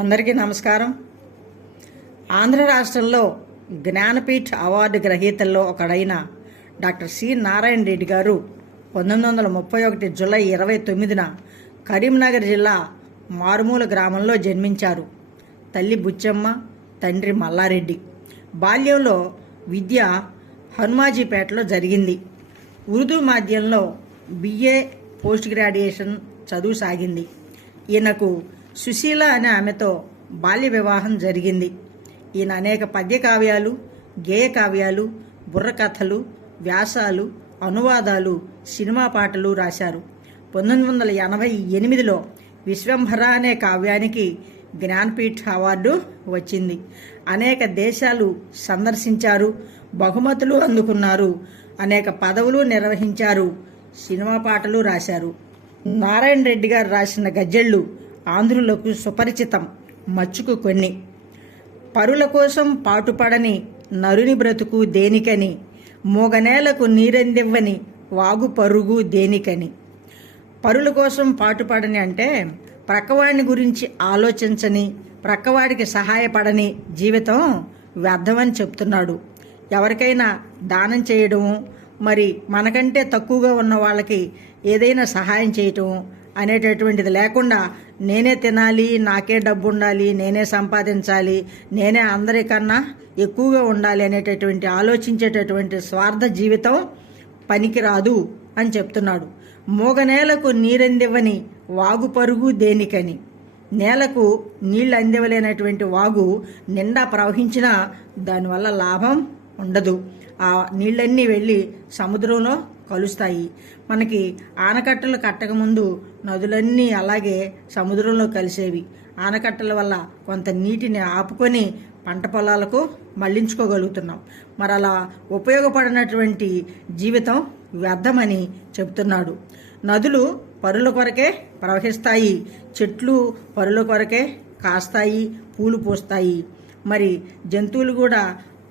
అందరికీ నమస్కారం. ఆంధ్ర రాష్ట్రంలో జ్ఞానపీఠ్ అవార్డు గ్రహీతల్లో ఒకడైన డాక్టర్ సి నారాయణ రెడ్డి గారు పంతొమ్మిది వందల ముప్పై ఒకటి జూలై ఇరవై తొమ్మిదిన కరీంనగర్ జిల్లా మారుమూల గ్రామంలో జన్మించారు. తల్లి బుచ్చమ్మ తండ్రి మల్లారెడ్డి. బాల్యంలో విద్య హనుమాజీపేటలో జరిగింది. ఉర్దూ మాధ్యంలో బిఏ పోస్ట్ గ్రాడ్యుయేషన్ చదువు సాగింది. ఈయనకు సుశీల అనే ఆమెతో బాల్య వివాహం జరిగింది. ఈయన అనేక పద్య కావ్యాలు గేయ కావ్యాలు బుర్రకథలు వ్యాసాలు అనువాదాలు సినిమా పాటలు రాశారు. పంతొమ్మిది వందల ఎనభై ఎనిమిదిలో విశ్వంభర అనే కావ్యానికి జ్ఞాన్పీఠ్ అవార్డు వచ్చింది. అనేక దేశాలు సందర్శించారు బహుమతులు అందుకున్నారు అనేక పదవులు నిర్వహించారు సినిమా పాటలు రాశారు. నారాయణ రెడ్డి గారు రాసిన గజ్జెళ్ళు ఆంధ్రులకు సుపరిచితం మచ్చుకు కొన్ని. పరుల కోసం పాటుపడని నరుని బ్రతుకు దేనికని? మోగనేలకు నీరెందివ్వని వాగు పరుగు దేనికని? పరుల కోసం పాటుపడని అంటే ప్రక్కవాడిని గురించి ఆలోచించని ప్రక్కవాడికి సహాయపడని జీవితం వ్యర్థమని చెప్తున్నాడు. ఎవరికైనా దానం చేయడము మరి మనకంటే తక్కువగా ఉన్న వాళ్ళకి ఏదైనా సహాయం చేయటం అనేటటువంటిది లేకుండా నేనే తినాలి నాకే డబ్బు ఉండాలి నేనే సంపాదించాలి నేనే అందరికన్నా ఎక్కువగా ఉండాలి అనేటటువంటి ఆలోచించేటటువంటి స్వార్థ జీవితం పనికిరాదు అని చెప్తున్నాడు. మూగనేలకు నీరందివ్వని వాగు పరుగు దేనికని? నేలకు నీళ్ళు అందివ్వలేనటువంటి వాగు నిండా ప్రవహించినా దానివల్ల లాభం ఉండదు. ఆ నీళ్ళన్నీ వెళ్ళి సముద్రంలో కలుస్తాయి. మనకి ఆనకట్టలు కట్టకముందు నదులన్నీ అలాగే సముద్రంలో కలిసేవి. ఆనకట్టల వల్ల కొంత నీటిని ఆపుకొని పంట పొలాలకు మళ్ళించుకోగలుగుతున్నాం. మరి అలా ఉపయోగపడినటువంటి జీవితం వ్యర్థమని చెబుతున్నాడు. నదులు పరుల కొరకే ప్రవహిస్తాయి. చెట్లు పరుల కొరకే కాస్తాయి పూలు పూస్తాయి. మరి జంతువులు కూడా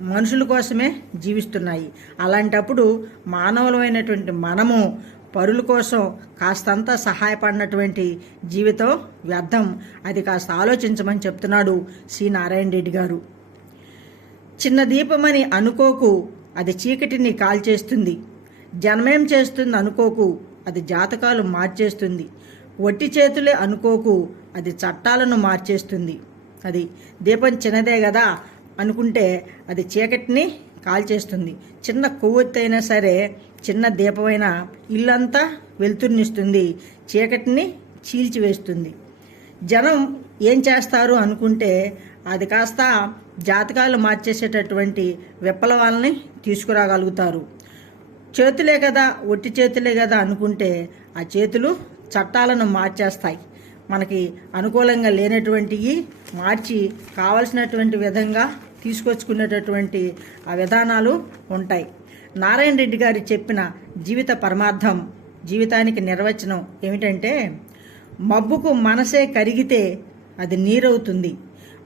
మనుషుల కోసమే జీవిస్తున్నాయి. అలాంటప్పుడు మానవులమైనటువంటి మనము పరుల కోసం కాస్తంత సహాయపడినటువంటి జీవితం వ్యర్థం. అది కాస్త ఆలోచించమని చెప్తున్నాడు సి. నారాయణ రెడ్డి గారు. చిన్న దీపమని అనుకోకు అది చీకటిని కాల్చేస్తుంది. జన్మేం చేస్తుంది అనుకోకు అది జాతకాలు మార్చేస్తుంది. వట్టి చేతులే అనుకోకు అది చట్టాలను మార్చేస్తుంది. అది దీపం చిన్నదే కదా అనుకుంటే అది చీకటిని కాల్చేస్తుంది. చిన్న కొవ్వొత్తైనా సరే చిన్న దీపమైనా ఇల్లంతా వెలుతురునిస్తుంది. చీకటిని చీల్చివేస్తుంది. జనం ఏం చేస్తారు అనుకుంటే అది కాస్త జాతకాలు మార్చేసేటటువంటి విప్లవాలని తీసుకురాగలుగుతారు. చేతులే కదా ఒట్టి చేతులే కదా అనుకుంటే ఆ చేతులు చట్టాలను మార్చేస్తాయి. మనకి అనుకూలంగా లేనటువంటివి మార్చి కావలసినటువంటి విధంగా తీసుకొచ్చుకునేటటువంటి ఆ విధానాలు ఉంటాయి. నారాయణ రెడ్డి గారు చెప్పిన జీవిత పరమార్థం జీవితానికి నిర్వచనం ఏమిటంటే మబ్బుకు మనసే కరిగితే అది నీరవుతుంది.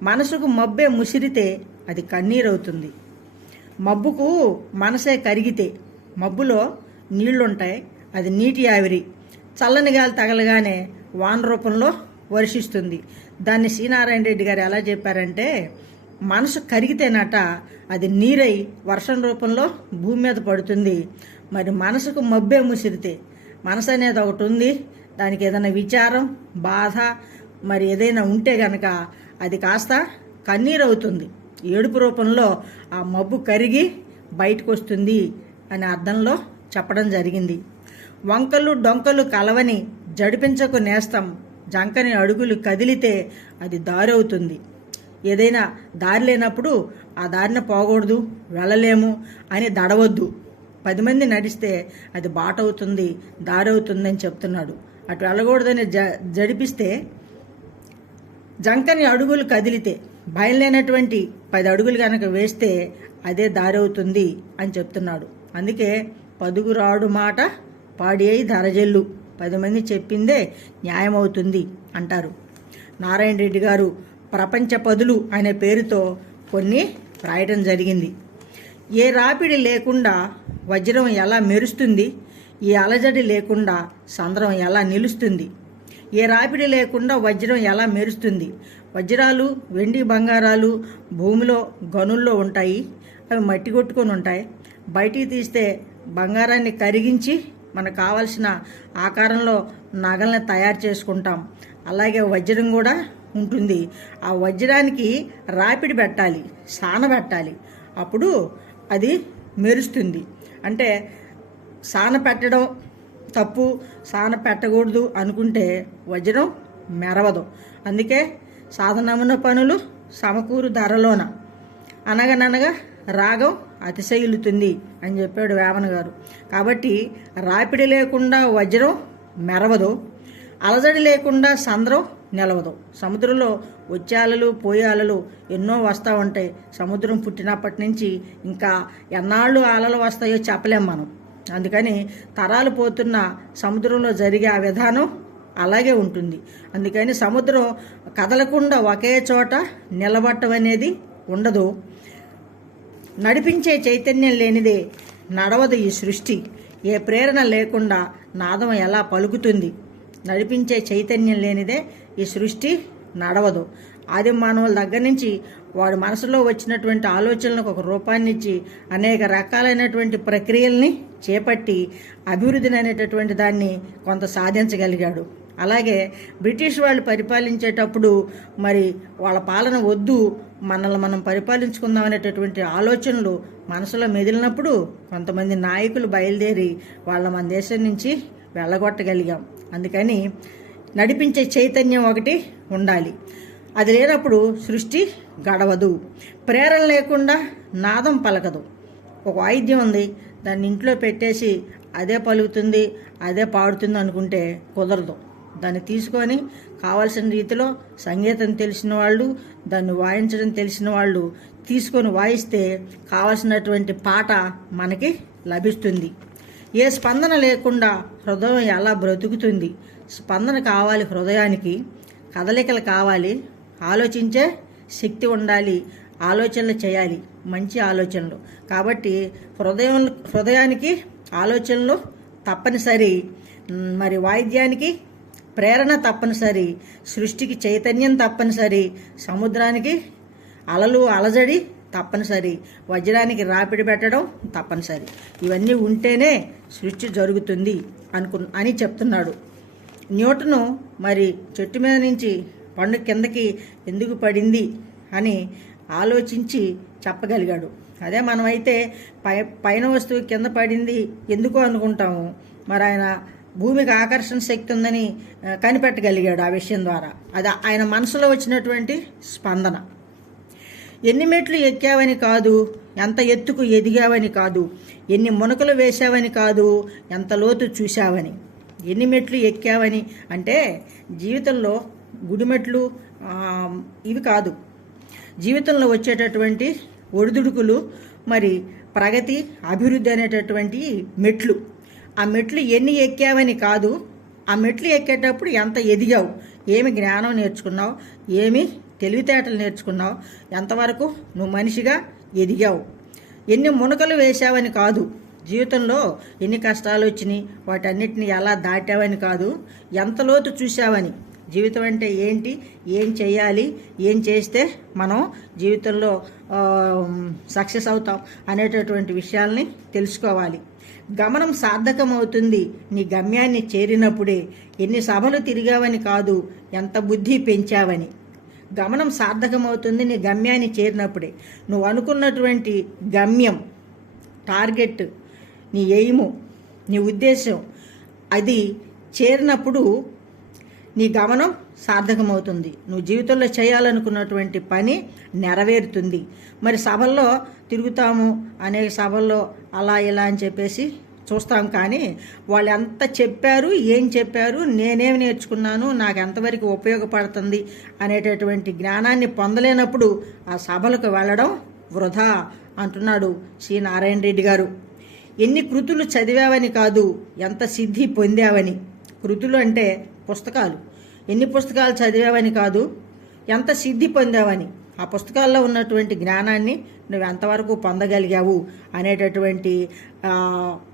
మనసుకు మబ్బే ముసిరితే అది కన్నీరవుతుంది. మబ్బుకు మనసే కరిగితే మబ్బులో నీళ్ళుంటాయి అది నీటి ఆవిరి. చల్లని గాలి తగలగానే వాన రూపంలో వర్షిస్తుంది. దాన్ని శ్రీనారాయణ రెడ్డి గారు ఎలా చెప్పారంటే మనసు కరిగితేనట అది నీరై వర్షం రూపంలో భూమి మీద పడుతుంది. మరి మనసుకు మబ్బే ముసిరితే మనసు అనేది ఒకటి ఉంది. దానికి ఏదైనా విచారం బాధ మరి ఏదైనా ఉంటే గనక అది కాస్త కన్నీరు అవుతుంది ఏడుపు రూపంలో ఆ మబ్బు కరిగి బయటకు వస్తుంది అనే అర్థంలో చెప్పడం జరిగింది. వంకలు డొంకలు కలవని జడిపించకు నేస్తం జంకని అడుగులు కదిలితే అది దారి అవుతుంది ఏదైనా దారి లేనప్పుడు ఆ దారిన పోకూడదు వెళ్ళలేము అని దడవద్దు. పది మంది నడిస్తే అది బాట అవుతుంది దారి అవుతుంది అని చెప్తున్నాడు. అటు వెళ్ళకూడదని జ జడిపిస్తే జంకని అడుగులు కదిలితే భయం లేనటువంటి పది అడుగులు కనుక వేస్తే అదే దారి అవుతుంది అని చెప్తున్నాడు. అందుకే పదుగురాడు మాట పాడి అయి ధరజెల్లు. పది మంది చెప్పిందే న్యాయమవుతుంది అంటారు. నారాయణ రెడ్డి గారు ప్రపంచ పదులు అనే పేరుతో కొన్ని రాయటం జరిగింది. ఏ రాపిడి లేకుండా వజ్రం ఎలా మెరుస్తుంది? ఈ అలజడి లేకుండా సంద్రం ఎలా నిలుస్తుంది? ఏ రాపిడి లేకుండా వజ్రం ఎలా మెరుస్తుంది? వజ్రాలు వెండి బంగారాలు భూమిలో గనుల్లో ఉంటాయి. అవి మట్టి కొట్టుకొని ఉంటాయి. బయటికి తీస్తే బంగారాన్ని కరిగించి మనకు కావలసిన ఆకారంలో నగల్ని తయారు చేసుకుంటాం. అలాగే వజ్రం కూడా ఉంటుంది. ఆ వజ్రానికి రాపిడి పెట్టాలి సాన పెట్టాలి. అప్పుడు అది మెరుస్తుంది. అంటే సాన పెట్టడం తప్పు సాన పెట్టకూడదు అనుకుంటే వజ్రం మెరవదు. అందుకే సాధనమున పనులు సమకూరు ధరలోన. అనగననగా రాగం అతిశయులుతుంది అని చెప్పాడు వేమన గారు. కాబట్టి రాపిడి లేకుండా వజ్రం మెరవదు. అలజడి లేకుండా సంద్రం నిలవదు. సముద్రంలో వచ్చే అలలు పోయే అలలు ఎన్నో వస్తూ ఉంటాయి సముద్రం పుట్టినప్పటి నుంచి ఇంకా ఎన్నాళ్ళు అలలు వస్తాయో చెప్పలేం మనం. అందుకని తరాలు పోతున్న సముద్రంలో జరిగే ఆ విధానం అలాగే ఉంటుంది. అందుకని సముద్రం కదలకుండా ఒకే చోట నిలబట్టం అనేది ఉండదు. నడిపించే చైతన్యం లేనిదే నడవదు ఈ సృష్టి. ఏ ప్రేరణ లేకుండా నాదం ఎలా పలుకుతుంది? నడిపించే చైతన్యం లేనిదే ఈ సృష్టి నడవదు. ఆది మానవుల దగ్గర నుంచి వాడు మనసులో వచ్చినటువంటి ఆలోచనలకు ఒక రూపాన్నిచ్చి అనేక రకాలైనటువంటి ప్రక్రియల్ని చేపట్టి అభివృద్ధిని అనేటటువంటి దాన్ని కొంత సాధించగలిగాడు. అలాగే బ్రిటిష్ వాళ్ళు పరిపాలించేటప్పుడు మరి వాళ్ళ పాలన వద్దు మనల్ని మనం పరిపాలించుకుందాం అనేటటువంటి ఆలోచనలు మనసులో మెదిలినప్పుడు కొంతమంది నాయకులు బయలుదేరి వాళ్ళ మన దేశం నుంచి వెళ్ళగొట్టగలిగాం. అందుకని నడిపించే చైతన్యం ఒకటి ఉండాలి. అది లేనప్పుడు సృష్టి గడవదు. ప్రేరణ లేకుండా నాదం పలకదు. ఒక వాయిద్యం ఉంది దాన్ని ఇంట్లో పెట్టేసి అదే పలుకుతుంది అదే పాడుతుంది అనుకుంటే కుదరదు. దాన్ని తీసుకొని కావాల్సిన రీతిలో సంగీతం తెలిసిన వాళ్ళు దాన్ని వాయించడం తెలిసిన వాళ్ళు తీసుకొని వాయిస్తే కావాల్సినటువంటి పాట మనకి లభిస్తుంది. ఏ స్పందన లేకుండా హృదయం ఎలా బ్రతుకుతుంది? స్పందన కావాలి హృదయానికి కదలికలు కావాలి ఆలోచించే శక్తి ఉండాలి ఆలోచనలు చేయాలి మంచి ఆలోచనలు. కాబట్టి హృదయం హృదయానికి ఆలోచనలు తప్పనిసరి. మరి వాయిద్యానికి ప్రేరణ తప్పనిసరి. సృష్టికి చైతన్యం తప్పనిసరి. సముద్రానికి అలలు అలజడి తప్పనిసరి. వజ్రానికి రాపిడి పెట్టడం తప్పనిసరి. ఇవన్నీ ఉంటేనే సృష్టి జరుగుతుంది అనుకు అని చెప్తున్నాడు. న్యూటను మరి చెట్టు మీద నుంచి పండు కిందకి ఎందుకు పడింది అని ఆలోచించి చెప్పగలిగాడు. అదే మనమైతే పై పైన వస్తువు కింద పడింది ఎందుకు అనుకుంటాము? మరి ఆయన భూమికి ఆకర్షణ శక్తి ఉందని కనిపెట్టగలిగాడు ఆ విషయం ద్వారా. అది ఆయన మనసులో వచ్చినటువంటి స్పందన. ఎన్ని మెట్లు ఎక్కావని కాదు ఎంత ఎత్తుకు ఎదిగావని కాదు ఎన్ని మునకలు వేశావని కాదు ఎంత లోతు చూశావని. ఎన్ని మెట్లు ఎక్కావని అంటే జీవితంలో గుడిమెట్లు ఇవి కాదు. జీవితంలో వచ్చేటటువంటి ఒడిదుడుకులు మరి ప్రగతి అభివృద్ధి అనేటటువంటి మెట్లు. ఆ మెట్లు ఎన్ని ఎక్కావని కాదు ఆ మెట్లు ఎక్కేటప్పుడు ఎంత ఎదిగావు ఏమి జ్ఞానం నేర్చుకున్నావు ఏమి తెలివితేటలు నేర్చుకున్నావు. ఎంతవరకు? నువ్వు మనిషిగా ఎదిగావు. ఎన్ని మునకలు వేశావని కాదు. జీవితంలో ఎన్ని కష్టాలు వచ్చినాయి వాటన్నిటిని ఎలా దాటావని కాదు. ఎంత లోతు చూశావని. జీవితం అంటే ఏంటి? ఏం చేయాలి ఏం చేస్తే మనం జీవితంలో సక్సెస్ అవుతాం అనేటటువంటి విషయాల్ని తెలుసుకోవాలి. గమనం సార్థకమవుతుంది నీ గమ్యాన్ని చేరినప్పుడే. ఎన్ని సభలు తిరిగావని కాదు ఎంత బుద్ధి పెంచావని. గమనం సార్థకమవుతుంది నీ గమ్యాన్ని చేరినప్పుడే. నువ్వు అనుకున్నటువంటి గమ్యం టార్గెట్ నీ ఎయిము నీ ఉద్దేశం అది చేరినప్పుడు నీ గమనం సార్థకమవుతుంది. నువ్వు జీవితంలో చేయాలనుకున్నటువంటి పని నెరవేరుతుంది. మరి సభల్లో తిరుగుతాము అనేక సభల్లో అలా ఇలా అని చెప్పేసి చూస్తాం కానీ వాళ్ళు ఎంత చెప్పారు ఏం చెప్పారు నేనేమి నేర్చుకున్నాను నాకు ఎంతవరకు ఉపయోగపడుతుంది అనేటటువంటి జ్ఞానాన్ని పొందలేనప్పుడు ఆ సభలకు వెళ్ళడం వృధా అంటున్నాడు శ్రీ నారాయణ రెడ్డి గారు. ఎన్ని కృతులు చదివావని కాదు ఎంత సిద్ధి పొందావని. కృతులు అంటే పుస్తకాలు. ఎన్ని పుస్తకాలు చదివావని కాదు ఎంత సిద్ధి పొందావని. ఆ పుస్తకాల్లో ఉన్నటువంటి జ్ఞానాన్ని నువ్వు ఎంతవరకు పొందగలిగావు అనేటటువంటి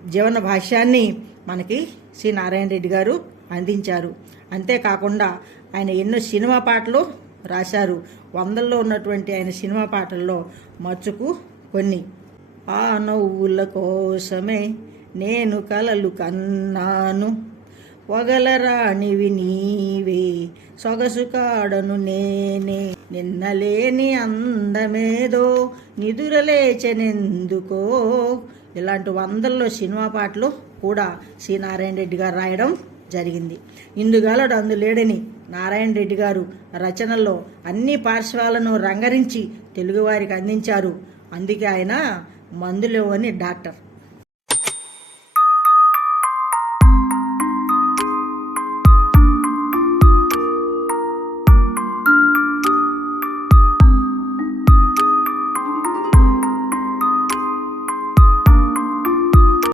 జీవన భాష్యాన్ని మనకి శ్రీ నారాయణ రెడ్డి గారు అందించారు. అంతేకాకుండా ఆయన ఎన్నో సినిమా పాటలు రాశారు. వందల్లో ఉన్నటువంటి ఆయన సినిమా పాటల్లో మచ్చుకు కొన్ని. ఆ నవ్వుల కోసమే నేను కలలు కన్నాను. వగలరాణివి నీవే సొగసు కాడను నేనే. నిన్నలేని అందమేదో నిదురలేచెనెందుకో. ఇలాంటి వందల్లో సినిమా పాటలు కూడా సి. నారాయణ రెడ్డి గారు రాయడం జరిగింది. ఇందుగాలడు అందులేడని నారాయణ రెడ్డి గారు రచనల్లో అన్ని పార్శ్వాలను రంగరించి తెలుగువారికి అందించారు. అందుకే ఆయన మందులేవని డాక్టర్.